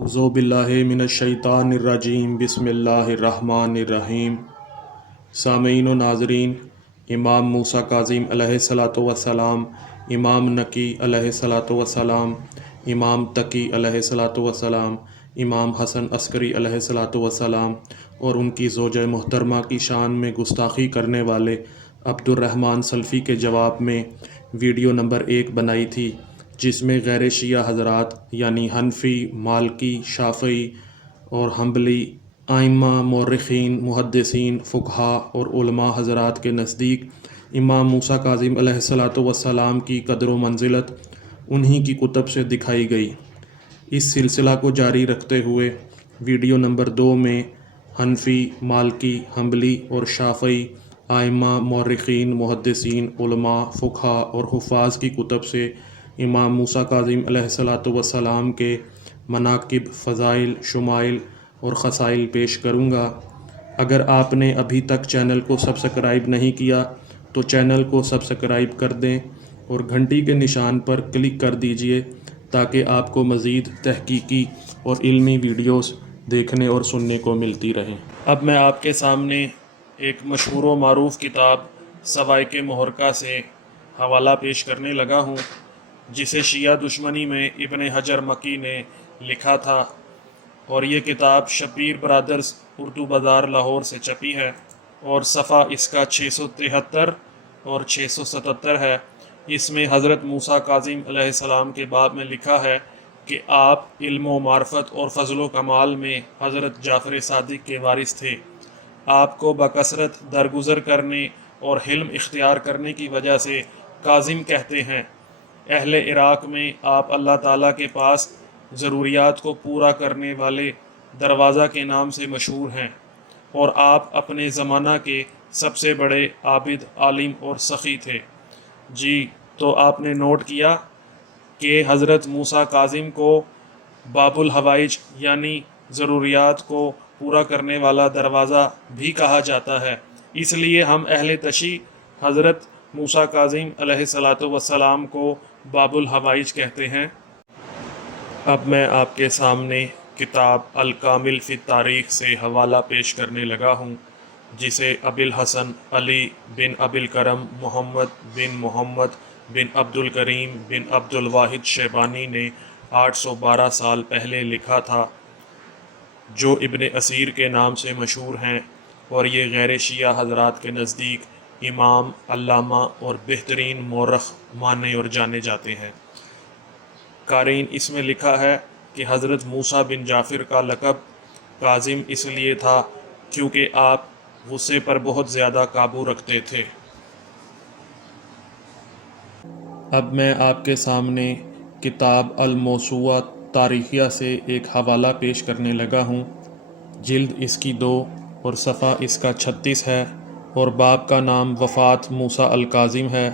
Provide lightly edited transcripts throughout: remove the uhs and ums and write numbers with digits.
اعوذ باللہ من الشیطان الرجیم بسم اللہ الرحمن الرحیم۔ سامعین و ناظرین، امام موسیٰ کاظم علیہ السلام، امام نقی علیہ السلام، امام تقی علیہ السلام، امام حسن عسکری علیہ السلام اور ان کی زوجہ محترمہ کی شان میں گستاخی کرنے والے عبد الرحمن سلفی کے جواب میں ویڈیو نمبر 1 بنائی تھی، جس میں غیر شیعہ حضرات یعنی حنفی، مالکی، شافعی اور حنبلی ائمہ، مورخین، محدثین، فقہا اور علماء حضرات کے نزدیک امام موسیٰ کاظم علیہ السلام کی قدر و منزلت انہی کی کتب سے دکھائی گئی۔ اس سلسلہ کو جاری رکھتے ہوئے ویڈیو نمبر 2 میں حنفی، مالکی، حنبلی اور شافعی ائمہ، مورخین، محدثین، علماء، فقہا اور حفاظ کی کتب سے امام موسیٰ کاظم علیہ السلام کے مناقب، فضائل، شمائل اور خصائل پیش کروں گا۔ اگر آپ نے ابھی تک چینل کو سبسکرائب نہیں کیا تو چینل کو سبسکرائب کر دیں اور گھنٹی کے نشان پر کلک کر دیجئے تاکہ آپ کو مزید تحقیقی اور علمی ویڈیوز دیکھنے اور سننے کو ملتی رہیں۔ اب میں آپ کے سامنے ایک مشہور و معروف کتاب سوائق محرقہ سے حوالہ پیش کرنے لگا ہوں، جسے شیعہ دشمنی میں ابن حجر مکی نے لکھا تھا، اور یہ کتاب شبیر برادرز اردو بازار لاہور سے چھپی ہے اور صفحہ اس کا 673 اور 677 ہے۔ اس میں حضرت موسیٰ کاظم علیہ السلام کے باب میں لکھا ہے کہ آپ علم و معرفت اور فضل و کمال میں حضرت جعفر صادق کے وارث تھے۔ آپ کو بکثرت درگزر کرنے اور حلم اختیار کرنے کی وجہ سے کاظم کہتے ہیں۔ اہل عراق میں آپ اللہ تعالیٰ کے پاس ضروریات کو پورا کرنے والے دروازہ کے نام سے مشہور ہیں، اور آپ اپنے زمانہ کے سب سے بڑے عابد، عالم اور سخی تھے۔ جی، تو آپ نے نوٹ کیا کہ حضرت موسیٰ کاظم کو باب الحوائج یعنی ضروریات کو پورا کرنے والا دروازہ بھی کہا جاتا ہے۔ اس لیے ہم اہل تشیع حضرت موسیٰ کاظم علیہ السلام کو باب الحوائج کہتے ہیں۔ اب میں آپ کے سامنے کتاب الکامل فی التاریخ سے حوالہ پیش کرنے لگا ہوں، جسے ابی الحسن علی بن ابی الکرم محمد بن عبد الکریم بن عبد الواحد شیبانی نے 812 سال پہلے لکھا تھا، جو ابن اسیر کے نام سے مشہور ہیں، اور یہ غیر شیعہ حضرات کے نزدیک امام، علامہ اور بہترین مورخ مانے اور جانے جاتے ہیں۔ قارئین، اس میں لکھا ہے کہ حضرت موسیٰ بن جعفر کا لقب کاظم اس لیے تھا کیونکہ آپ غصے پر بہت زیادہ قابو رکھتے تھے۔ اب میں آپ کے سامنے کتاب الموسوعہ تاریخیہ سے ایک حوالہ پیش کرنے لگا ہوں۔ جلد اس کی 2 اور صفحہ اس کا 36 ہے، اور باب کا نام وفات موسیٰ الکاظم ہے۔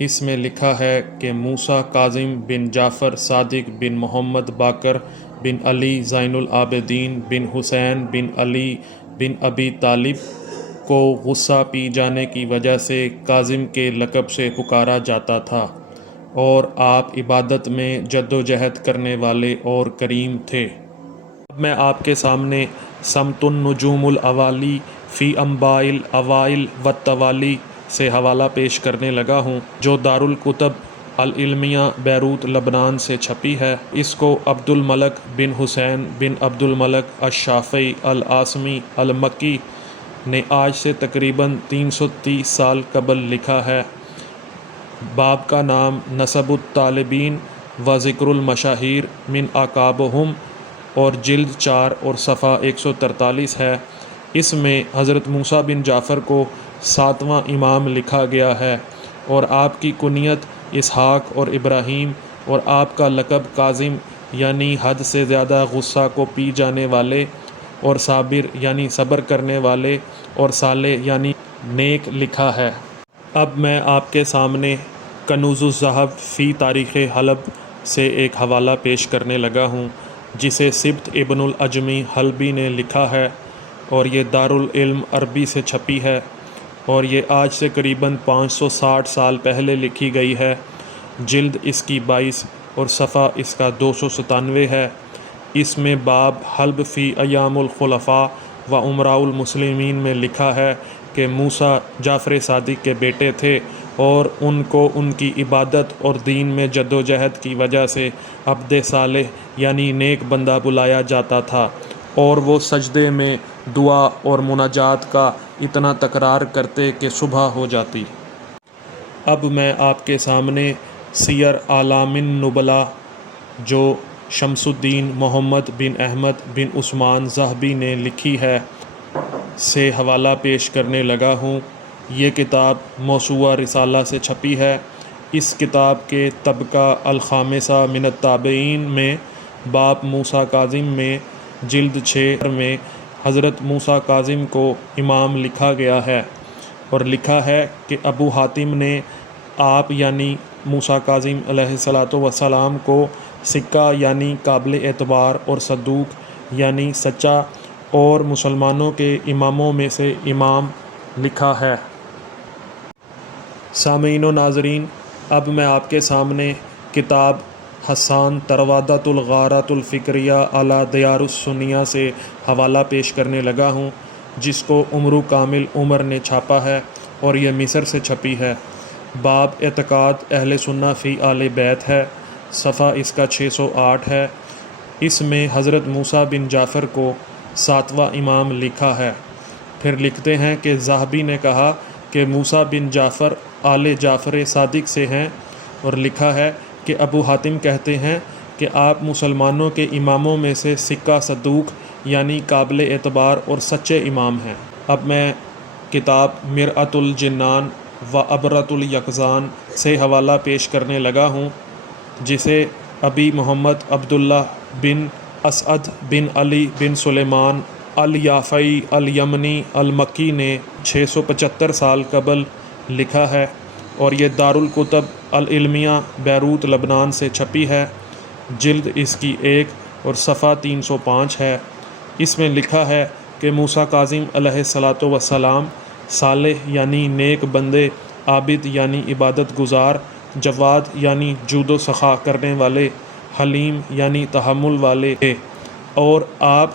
اس میں لکھا ہے کہ موسیٰ کاظم بن جعفر صادق بن محمد باقر بن علی زین العابدین بن حسین بن علی بن ابی طالب کو غصہ پی جانے کی وجہ سے کاظم کے لقب سے پکارا جاتا تھا، اور آپ عبادت میں جد و جہد کرنے والے اور کریم تھے۔ اب میں آپ کے سامنے سمت النجوم الاوالی فی انباء الاوائل والتوالی سے حوالہ پیش کرنے لگا ہوں، جو دارالکتب العلمیہ بیروت لبنان سے چھپی ہے۔ اس کو عبد الملک بن حسین بن عبد الملک الشافعی العاصمی المکی نے آج سے تقریباً 330 سال قبل لکھا ہے۔ باب کا نام نسب الطالبین و ذکر المشاہیر من اعقابہم اور جلد 4 اور صفحہ 143 ہے۔ اس میں حضرت موسیٰ بن جعفر کو 7واں امام لکھا گیا ہے، اور آپ کی کنیت اسحاق اور ابراہیم، اور آپ کا لقب کاظم یعنی حد سے زیادہ غصہ کو پی جانے والے، اور صابر یعنی صبر کرنے والے، اور صالح یعنی نیک لکھا ہے۔ اب میں آپ کے سامنے کنوز الذہب فی تاریخ حلب سے ایک حوالہ پیش کرنے لگا ہوں، جسے سبط ابن العجمی حلبی نے لکھا ہے، اور یہ دارالعلم عربی سے چھپی ہے، اور یہ آج سے قریباً 560 سال پہلے لکھی گئی ہے۔ جلد اس کی 22 اور صفحہ اس کا 297 ہے۔ اس میں باب حلب فی ایام الخلفاء و امراء المسلمین میں لکھا ہے کہ موسیٰ جعفر صادق کے بیٹے تھے اور ان کو ان کی عبادت اور دین میں جد و جہد کی وجہ سے عبد صالح یعنی نیک بندہ بلایا جاتا تھا، اور وہ سجدے میں دعا اور مناجات کا اتنا تکرار کرتے کہ صبح ہو جاتی۔ اب میں آپ کے سامنے سیر اعلام النبلاء جو شمس الدین محمد بن احمد بن عثمان ذہبی نے لکھی ہے سے حوالہ پیش کرنے لگا ہوں۔ یہ کتاب موسوعہ رسالہ سے چھپی ہے۔ اس کتاب کے طبقہ الخامسہ من التابعین میں باب موسیٰ کاظم میں جلد 6 میں حضرت موسیٰ کاظم کو امام لکھا گیا ہے، اور لکھا ہے کہ ابو حاتم نے آپ یعنی موسیٰ کاظم علیہ السلام کو سکہ یعنی قابل اعتبار اور صدوق یعنی سچا اور مسلمانوں کے اماموں میں سے امام لکھا ہے۔ سامعین و ناظرین، اب میں آپ کے سامنے کتاب حسان تروادۃ الغارۃ الفکریہ علی دیار السنیہ سے حوالہ پیش کرنے لگا ہوں، جس کو عمرو کامل عمر نے چھاپا ہے اور یہ مصر سے چھپی ہے۔ باب اعتقاد اہل سنہ فی آل بیت ہے، صفحہ اس کا 608 ہے۔ اس میں حضرت موسیٰ بن جعفر کو 7واں امام لکھا ہے۔ پھر لکھتے ہیں کہ ذہبی نے کہا کہ موسیٰ بن جعفر آل جعفر صادق سے ہیں، اور لکھا ہے کہ ابو حاتم کہتے ہیں کہ آپ مسلمانوں کے اماموں میں سے سکہ صدوق یعنی قابل اعتبار اور سچے امام ہیں۔ اب میں کتاب مرآۃ الجنان و عبرۃ الیقظان سے حوالہ پیش کرنے لگا ہوں، جسے ابی محمد عبداللہ بن اسعد بن علی بن سلیمان الیافعی الیمنی المکی نے 675 سال قبل لکھا ہے، اور یہ دارالکتب العلمیہ بیروت لبنان سے چھپی ہے۔ جلد اس کی 1 اور صفحہ 305 ہے۔ اس میں لکھا ہے کہ موسیٰ کاظم علیہ السلام صالح یعنی نیک بندے، عابد یعنی عبادت گزار، جواد یعنی جود و سخا کرنے والے، حلیم یعنی تحمل والے تھے، اور آپ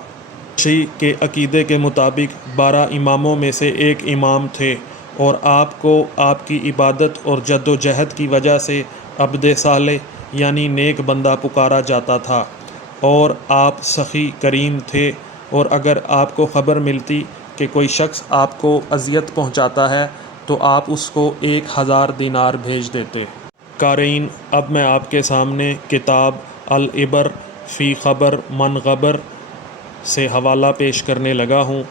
شیعہ کے عقیدے کے مطابق 12 اماموں میں سے ایک امام تھے، اور آپ کو آپ کی عبادت اور جد و جہد کی وجہ سے عبد صالح یعنی نیک بندہ پکارا جاتا تھا، اور آپ سخی کریم تھے، اور اگر آپ کو خبر ملتی کہ کوئی شخص آپ کو اذیت پہنچاتا ہے تو آپ اس کو 1000 دینار بھیج دیتے۔ قارئین، اب میں آپ کے سامنے کتاب العبر فی خبر من غبر سے حوالہ پیش کرنے لگا ہوں،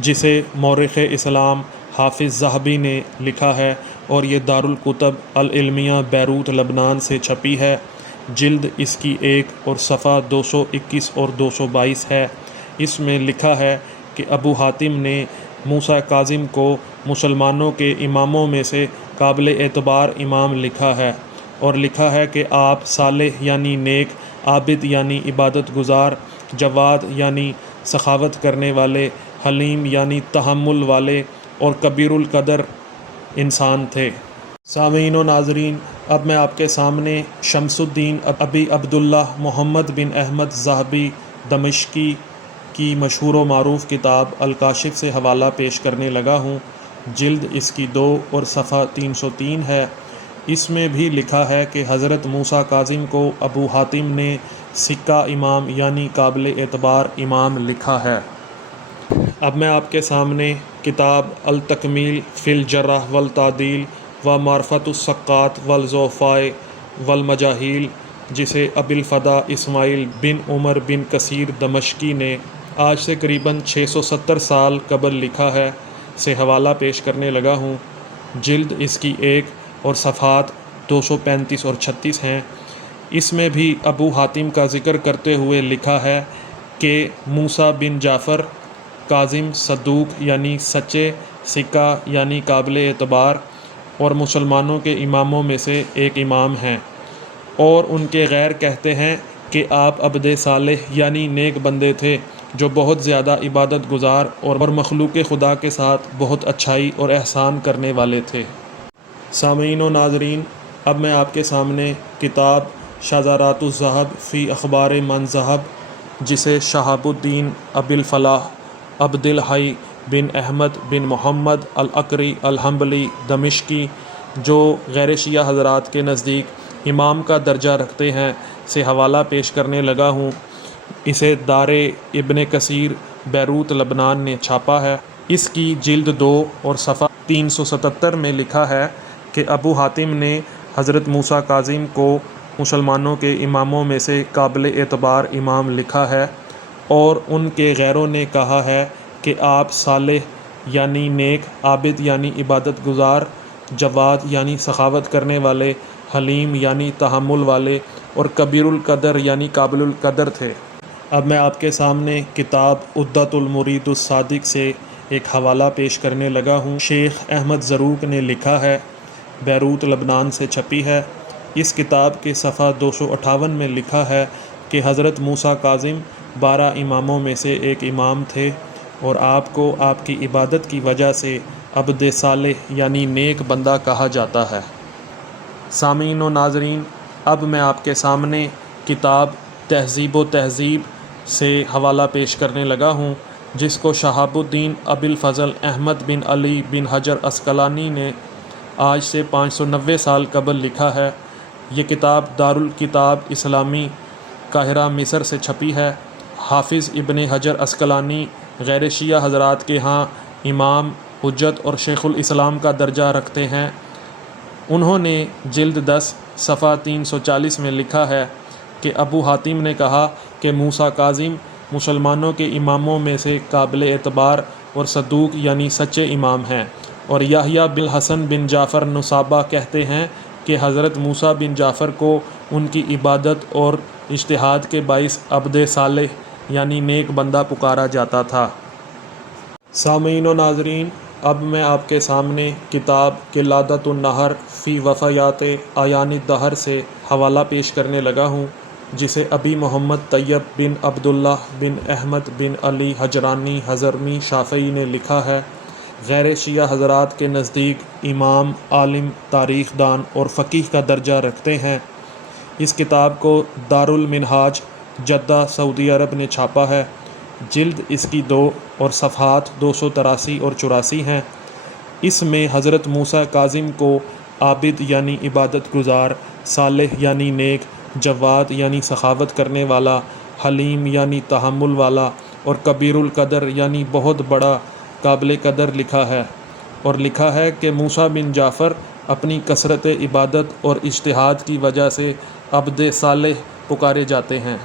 جسے مورخ اسلام حافظ ذہبی نے لکھا ہے، اور یہ دارالکتب العلمیہ بیروت لبنان سے چھپی ہے۔ جلد اس کی 1 اور صفحہ 221 اور 222 ہے۔ اس میں لکھا ہے کہ ابو حاتم نے موسیٰ کاظم کو مسلمانوں کے اماموں میں سے قابل اعتبار امام لکھا ہے، اور لکھا ہے کہ آپ صالح یعنی نیک، عابد یعنی عبادت گزار، جواد یعنی سخاوت کرنے والے، حلیم یعنی تحمل والے، اور کبیر القدر انسان تھے۔ سامعین و ناظرین، اب میں آپ کے سامنے شمس الدین ابی عبداللہ محمد بن احمد ذہبی دمشقی کی مشہور و معروف کتاب الکاشف سے حوالہ پیش کرنے لگا ہوں۔ جلد اس کی 2 اور صفحہ 303 ہے۔ اس میں بھی لکھا ہے کہ حضرت موسیٰ کاظم کو ابو حاتم نے سکہ امام یعنی قابل اعتبار امام لکھا ہے۔ اب میں آپ کے سامنے کتاب التکمیل فی الجرح والتعدیل و معرفت الثقات والضعفاء والمجاہیل، جسے ابی الفدا اسماعیل بن عمر بن کثیر دمشقی نے آج سے قریباً 670 سال قبل لکھا ہے، سے حوالہ پیش کرنے لگا ہوں۔ جلد اس کی 1 اور صفحات 235 اور 36 ہیں۔ اس میں بھی ابو حاتم کا ذکر کرتے ہوئے لکھا ہے کہ موسیٰ بن جعفر کاظم صدوق یعنی سچے، سکہ یعنی قابل اعتبار، اور مسلمانوں کے اماموں میں سے ایک امام ہیں، اور ان کے غیر کہتے ہیں کہ آپ عبد صالح یعنی نیک بندے تھے جو بہت زیادہ عبادت گزار اور مخلوق خدا کے ساتھ بہت اچھائی اور احسان کرنے والے تھے۔ سامعین و ناظرین، اب میں آپ کے سامنے کتاب شذرات الذہب فی اخبار من ذہب جسے شہاب الدین ابی الفلاح عبد الحی بن احمد بن محمد العقری الحنبلی دمشقی، جو غیر شیعہ حضرات کے نزدیک امام کا درجہ رکھتے ہیں، سے حوالہ پیش کرنے لگا ہوں۔ اسے دار ابن کثیر بیروت لبنان نے چھاپا ہے۔ اس کی جلد 2 اور صفحہ 377 میں لکھا ہے کہ ابو حاتم نے حضرت موسیٰ کاظم کو مسلمانوں کے اماموں میں سے قابل اعتبار امام لکھا ہے، اور ان کے غیروں نے کہا ہے کہ آپ صالح یعنی نیک، عابد یعنی عبادت گزار، جواد یعنی سخاوت کرنے والے، حلیم یعنی تحمل والے، اور کبیر القدر یعنی قابل القدر تھے۔ اب میں آپ کے سامنے کتاب عدۃ المرید الصادق سے ایک حوالہ پیش کرنے لگا ہوں۔ شیخ احمد زروق نے لکھا ہے، بیروت لبنان سے چھپی ہے۔ اس کتاب کے صفحہ 258 میں لکھا ہے کہ حضرت موسیٰ کاظم 12 اماموں میں سے ایک امام تھے، اور آپ کو آپ کی عبادت کی وجہ سے عبد صالح یعنی نیک بندہ کہا جاتا ہے۔ سامعین و ناظرین، اب میں آپ کے سامنے کتاب تہذیب و تہذیب سے حوالہ پیش کرنے لگا ہوں، جس کو شہاب الدین ابی الفضل احمد بن علی بن حجر عسقلانی نے آج سے 590 سال قبل لکھا ہے۔ یہ کتاب دارالکتاب اسلامی قاہرہ مصر سے چھپی ہے۔ حافظ ابن حجر عسقلانی غیر شیعہ حضرات کے ہاں امام، حجت اور شیخ الاسلام کا درجہ رکھتے ہیں۔ انہوں نے جلد 10 صفحہ 340 میں لکھا ہے کہ ابو حاتم نے کہا کہ موسیٰ کاظم مسلمانوں کے اماموں میں سے قابل اعتبار اور صدوق یعنی سچے امام ہیں، اور یحییٰ بن حسن بن جعفر نصابہ کہتے ہیں کہ حضرت موسیٰ بن جعفر کو ان کی عبادت اور اجتہاد کے باعث عبد صالح یعنی نیک بندہ پکارا جاتا تھا۔ سامعین و ناظرین، اب میں آپ کے سامنے کتاب قلادۃ النہر فی وفیات اعیان الدہر سے حوالہ پیش کرنے لگا ہوں، جسے ابی محمد طیب بن عبداللہ بن احمد بن علی حجرانی حضرمی شافعی نے لکھا ہے۔ غیر شیعہ حضرات کے نزدیک امام، عالم، تاریخ دان اور فقیہ کا درجہ رکھتے ہیں۔ اس کتاب کو دارالمنہاج جدہ سعودی عرب نے چھاپا ہے۔ جلد اس کی 2 اور صفحات 283 اور 84 ہیں۔ اس میں حضرت موسیٰ کاظم کو عابد یعنی عبادت گزار، صالح یعنی نیک، جواد یعنی سخاوت کرنے والا، حلیم یعنی تحمل والا، اور کبیر القدر یعنی بہت بڑا قابل قدر لکھا ہے، اور لکھا ہے کہ موسیٰ بن جعفر اپنی کثرت عبادت اور اجتہاد کی وجہ سے عبد صالح پکارے جاتے ہیں۔